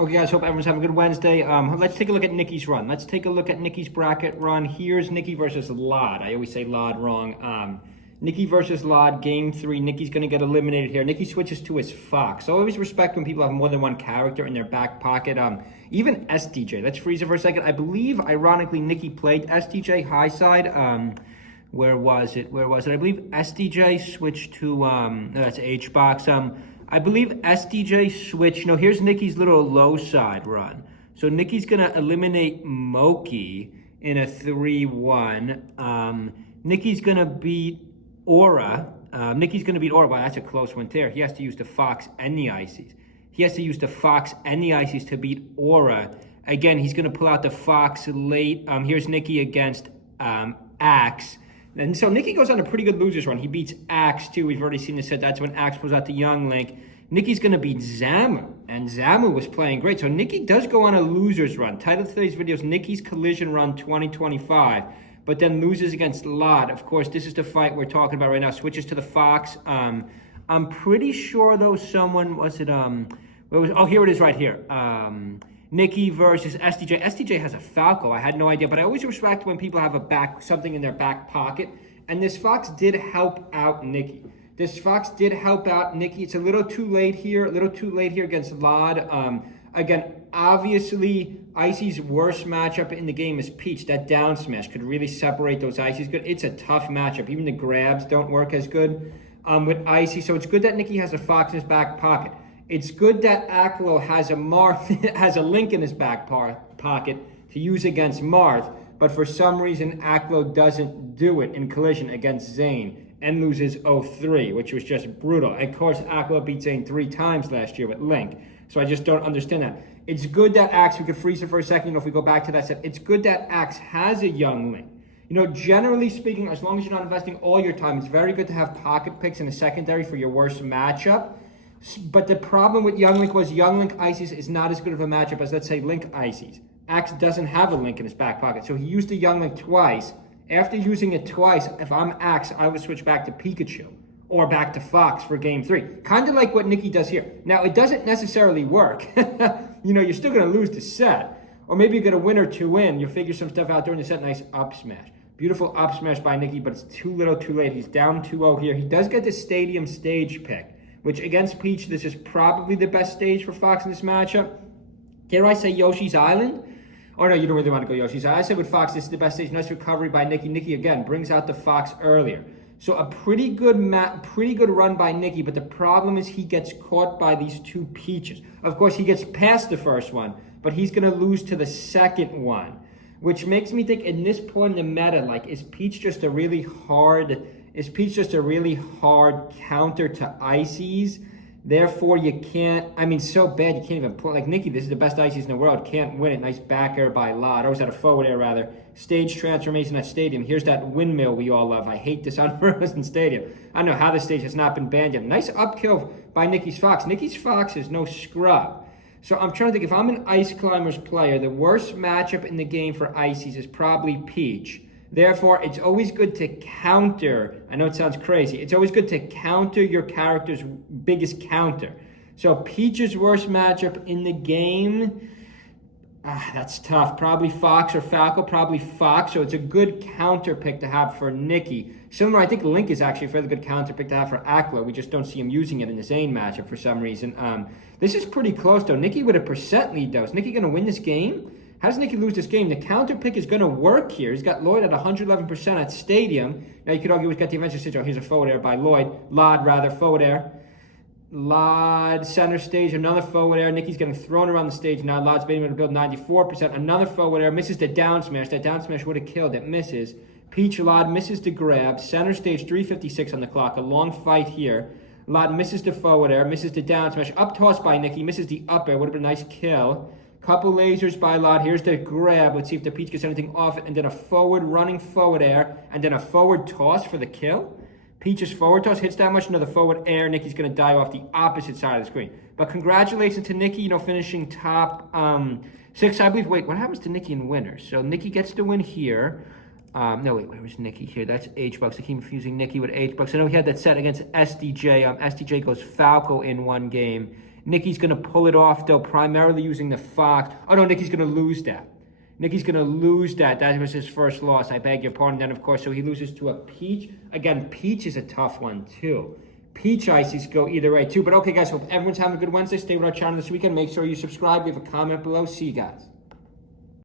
Okay, guys, hope everyone's having a good Wednesday. Let's take a look at Nicki's run. Let's take a look at Nicki's bracket run. Here's Nicki versus Lod. I always say Lod wrong. Nicki versus Lod, game 3. Nicki's going to get eliminated here. Nicki switches to his Fox. So I always respect when people have more than one character in their back pocket. Even SDJ. Let's freeze it for a second. I believe, ironically, Nicki played SDJ high side. Where was it? I believe SDJ switched to, no, that's H-Box. I believe SDJ switched, here's Nicki's little low side run. So Nicki's gonna eliminate Moki in a 3-1. Nicki's gonna beat Aura. Wow, that's a close one there. He has to use the Fox and the Ices. To beat Aura. Again, he's gonna pull out the Fox late. Here's Nicki against Axe. And so Nicki goes on a pretty good losers run. He beats Axe too. We've already seen this set. That's when Axe pulls out the Young Link. Nicki's going to beat Zamu. And Zamu was playing great. So Nicki does go on a losers run. Title of today's video is Nicki's Collision Run 2025. But then loses against Lod. Of course, this is the fight we're talking about right now. Switches to the Fox. I'm pretty sure though someone, here it is right here. Nicki versus SDJ. SDJ has a Falco. I had no idea, but I always respect when people have something in their back pocket. And this Fox did help out Nicki. It's a little too late here. Against Lod. Again, obviously, Icy's worst matchup in the game is Peach. That down smash could really separate those Icy's good. It's a tough matchup. Even the grabs don't work as good with Icy. So it's good that Nicki has a Fox in his back pocket. It's good that Aklo has a Link in his back pocket to use against Marth, but for some reason Aklo doesn't do it in Collision against Zane and loses 0-3, which was just brutal. Of course, Aklo beat Zane 3 times last year with Link, so I just don't understand that. It's good that Axe, we could freeze it for a second, if we go back to that set, it's good that Axe has a Young Link. Generally speaking, as long as you're not investing all your time, it's very good to have pocket picks in the secondary for your worst matchup. But the problem with Young Link was Young Link Ices is not as good of a matchup as, let's say, Link Ices. Axe doesn't have a Link in his back pocket, so he used the Young Link twice. After using it twice, if I'm Axe, I would switch back to Pikachu or back to Fox for game 3. Kind of like what Nicki does here. Now, it doesn't necessarily work. You're still going to lose the set. Or maybe you get a win or two in. You'll figure some stuff out during the set. Nice up smash. Beautiful up smash by Nicki, but it's too little too late. He's down 2-0 here. He does get the Stadium stage pick, which against Peach, this is probably the best stage for Fox in this matchup. Dare I say Yoshi's Island? Oh no, you don't really want to go Yoshi's Island. I said with Fox, this is the best stage. Nice recovery by Nicki. Nicki again brings out the Fox earlier. So a pretty good run by Nicki, but the problem is he gets caught by these two Peaches. Of course, he gets past the first one, but he's going to lose to the second one, which makes me think in this point in the meta, is Peach just a really hard counter to Ices? Therefore, you can't, so bad you can't even pull. Like Nicki, this is the best Ices in the world, can't win it. Nice back air by Lod. Or was that a forward air, rather? Stage transformation at Stadium. Here's that windmill we all love. I hate this on Frozen Stadium. I don't know how this stage has not been banned yet. Nice up kill by Nicki's Fox. Nicki's Fox is no scrub. So I'm trying to think, if I'm an Ice Climbers player, the worst matchup in the game for Ices is probably Peach. Therefore, it's always good to counter. I know it sounds crazy. It's always good to counter your character's biggest counter. So Peach's worst matchup in the game, that's tough. Probably Fox or Falco, probably Fox. So it's a good counter pick to have for Nicki. Similar, I think Link is actually a fairly good counter pick to have for Aklo. We just don't see him using it in the Zane matchup for some reason. This is pretty close though. Nicki with a % lead though. Is Nicki going to win this game? How does Nicki lose this game? The counter pick is going to work here. He's got Lloyd at 111% at Stadium. Now you could argue he's got the adventure stage. Oh, here's a forward air by Lod, forward air. Lod, center stage, another forward air. Nicki's getting thrown around the stage now. Lod's being able to build 94%. Another forward air. Misses the down smash. That down smash would have killed. It misses. Peach Lod misses the grab. Center stage, 3:56 on the clock. A long fight here. Lod misses the forward air. Misses the down smash. Up toss by Nicki. Misses the up air. Would have been a nice kill. Couple lasers by Lod. Here's the grab. Let's see if the Peach gets anything off it. And then a running forward air. And then a forward toss for the kill. Peach's forward toss hits that much. Another forward air. Nicki's going to die off the opposite side of the screen. But congratulations to Nicki, finishing top 6, I believe. Wait, what happens to Nicki in winners? So Nicki gets the win here. No, wait, where was Nicki here? That's H-Bucks. I keep confusing Nicki with H-Bucks. I know he had that set against SDJ. SDJ goes Falco in one game. Nicki's going to pull it off, though, primarily using the fox. Oh, no, Nicki's going to lose that. Nicki's going to lose that. That was his first loss. I beg your pardon. Then, of course, so he loses to a peach. Again, peach is a tough one, too. Peach ices go either way, too. But, okay, guys, hope everyone's having a good Wednesday. Stay with our channel this weekend. Make sure you subscribe. Leave a comment below. See you guys.